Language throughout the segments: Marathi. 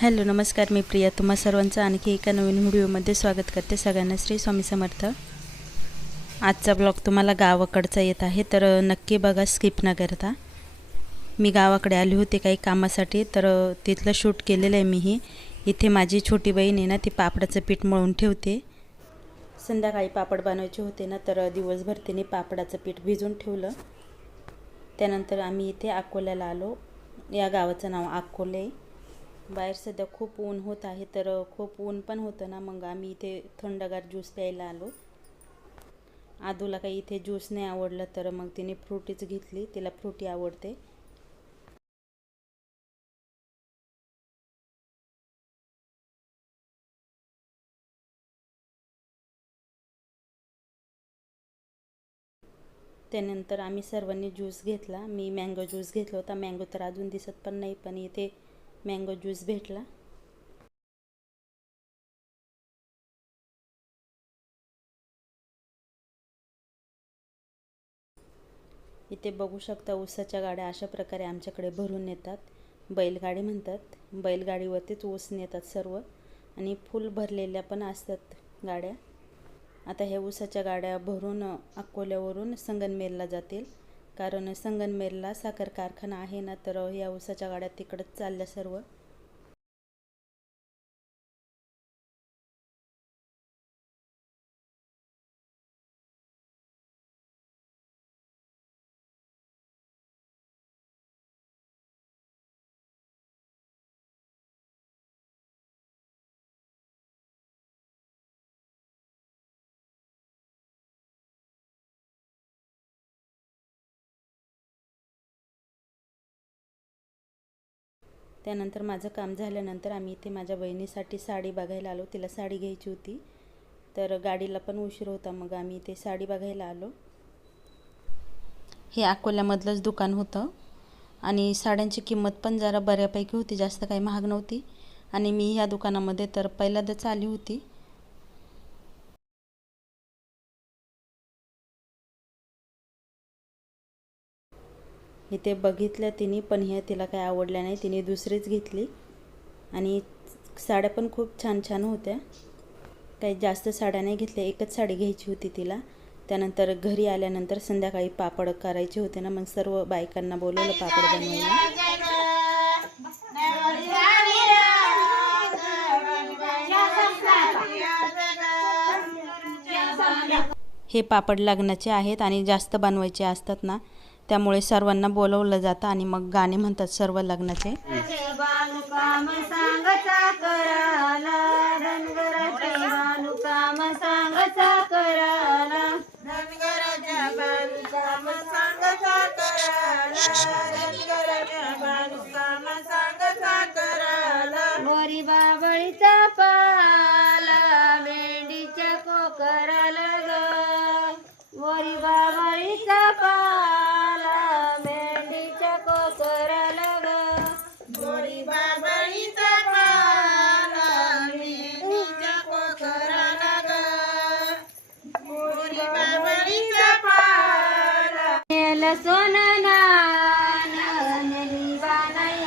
हॅलो नमस्कार मी प्रिया. तुम्हा सर्वांचं आणखी एका नवीन व्हिडिओमध्ये स्वागत करते सगळ्यांना. श्री स्वामी समर्थ. आजचा ब्लॉग तुम्हाला गावाकडचा येत आहे तर नक्की बघा स्किप न करता. मी गावाकडे आली होते काही कामासाठी तर तिथलं शूट केलेलं आहे मीही. इथे माझी छोटी बहीण आहे ना ती पापडाचं पीठ मळून ठेवते. संध्याकाळी पापड बनवायचे होते ना तर दिवसभर तिने पापडाचं पीठ भिजून ठेवलं. त्यानंतर आम्ही इथे अकोल्याला आलो. या गावाचं नाव अकोले. बाहेर सध्या खूप ऊन होत आहे तर खूप ऊन पण होतं ना. मग आम्ही इथे थंडगार ज्यूस प्यायला आलो. आदूला काही इथे ज्यूस नाही आवडलं तर मग तिने फ्रुटीच घेतली. तिला फ्रुटी आवडते. त्यानंतर आम्ही सर्वांनी ज्यूस घेतला. मी मँगो ज्यूस घेतला होता. मँगो तर अजून दिसत पण नाही पण इथे मँगो ज्यूस भेटला. इथे बघू शकता ऊसाच्या गाड्या अशा प्रकारे आमच्याकडे भरून येतात बैलगाडी म्हणतात. बैलगाडीवरतीच ऊस नेतात सर्व. आणि फुल भरलेल्या पण असतात गाड्या. आता ह्या ऊसाच्या गाड्या भरून अकोल्यावरून संगनमेरला जातील. कारण संगनमेरला साखर कारखाना आहे ना तर या ऊसाच्या गाड्या तिकडंच चालल्या सर्व. त्यानंतर माझं काम झाल्यानंतर आम्ही इथे माझ्या बहिणीसाठी साडी बघायला आलो. तिला साडी घ्यायची होती. तर गाडीला पण उशीर होता. मग आम्ही इथे साडी बघायला आलो. हे अकोल्यामधलंच दुकान होतं. आणि साड्यांची किंमत पण जरा बऱ्यापैकी होती. जास्त काही महाग नव्हती. आणि मी ह्या दुकानामध्ये तर पहिल्यांदाच आली होती. इथे बघितलं तिने पण ह्या तिला काही आवडल्या नाही. तिने दुसरीच घेतली. आणि साड्या पण खूप छान छान होत्या. काही जास्त साड्या नाही घेतल्या. एकच साडी घ्यायची होती तिला. त्यानंतर घरी आल्यानंतर संध्याकाळी पापड करायचे होते ना. मग सर्व बायकांना बोलवलं पापड बनवायला. हे पापड लग्नाचे आहेत आणि जास्त बनवायचे असतात ना. त्यामुळे सर्वांना बोलवलं जातं आणि मग गाणे म्हणतात सर्व लग्नाचे. पाला नेल सोनं नान नेलिवा नाही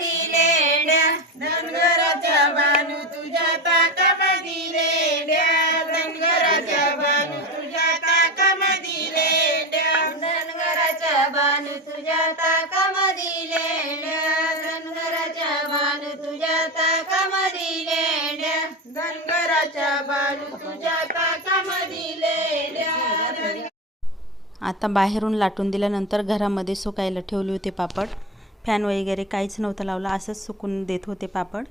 लेंड्या धनगराच्या तुझ्या लेंड्या धनगराच्या तुझ्या लेंड्या धनगराच्या तुझ्या लेंड्या धनगराच्या तुझ्या लेंड्या धनगराच्या तुझ्या लेंड्या आता बाहेरून लाटून दिल्यानंतर घरामध्ये सुकायला ठेवले होते पापड. फॅन वगैरे काहीच नव्हतं लावलं असंच सुकून देत होते पापड.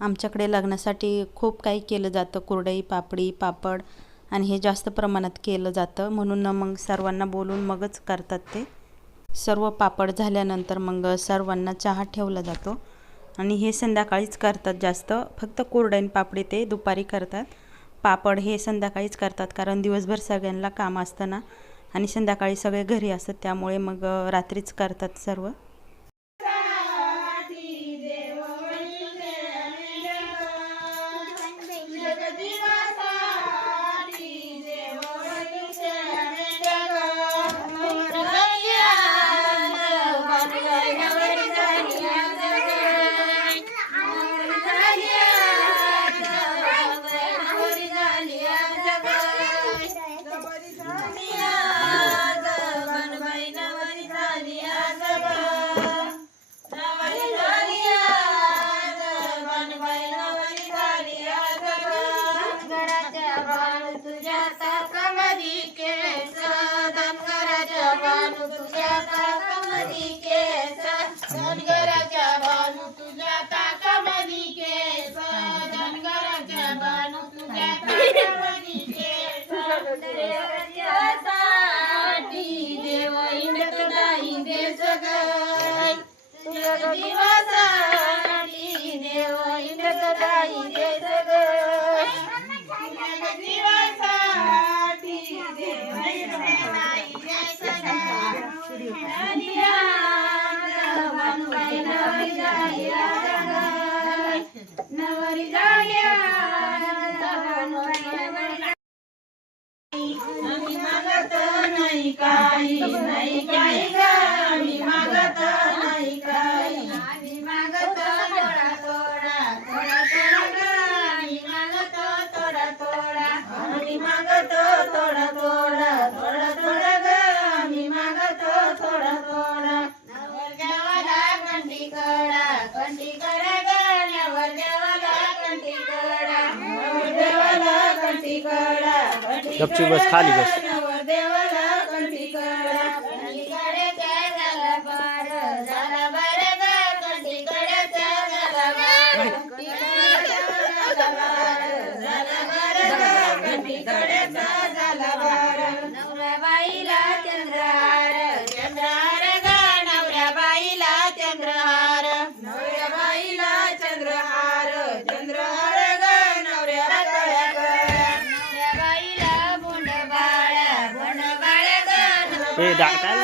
आमच्याकडे लग्नासाठी खूप काही केलं जातं कुरडई पापडी पापड आणि हे जास्त प्रमाणात केलं जातं. म्हणून मग सर्वांना बोलून मगच करतात ते. सर्व पापड झाल्यानंतर मग सर्वांना चहा ठेवला जातो. आणि हे संध्याकाळीच करतात जास्त. फक्त कुरडईन पापडी ते दुपारी करतात. पापड हे संध्याकाळीच करतात कारण दिवसभर सगळ्यांना काम असतं ना. आणि संध्याकाळी सगळे घरी असतात त्यामुळे मग रात्रीच करतात सर्व. धनगराच्या गपचूप बस, खाली बस. देवाला Đi 爷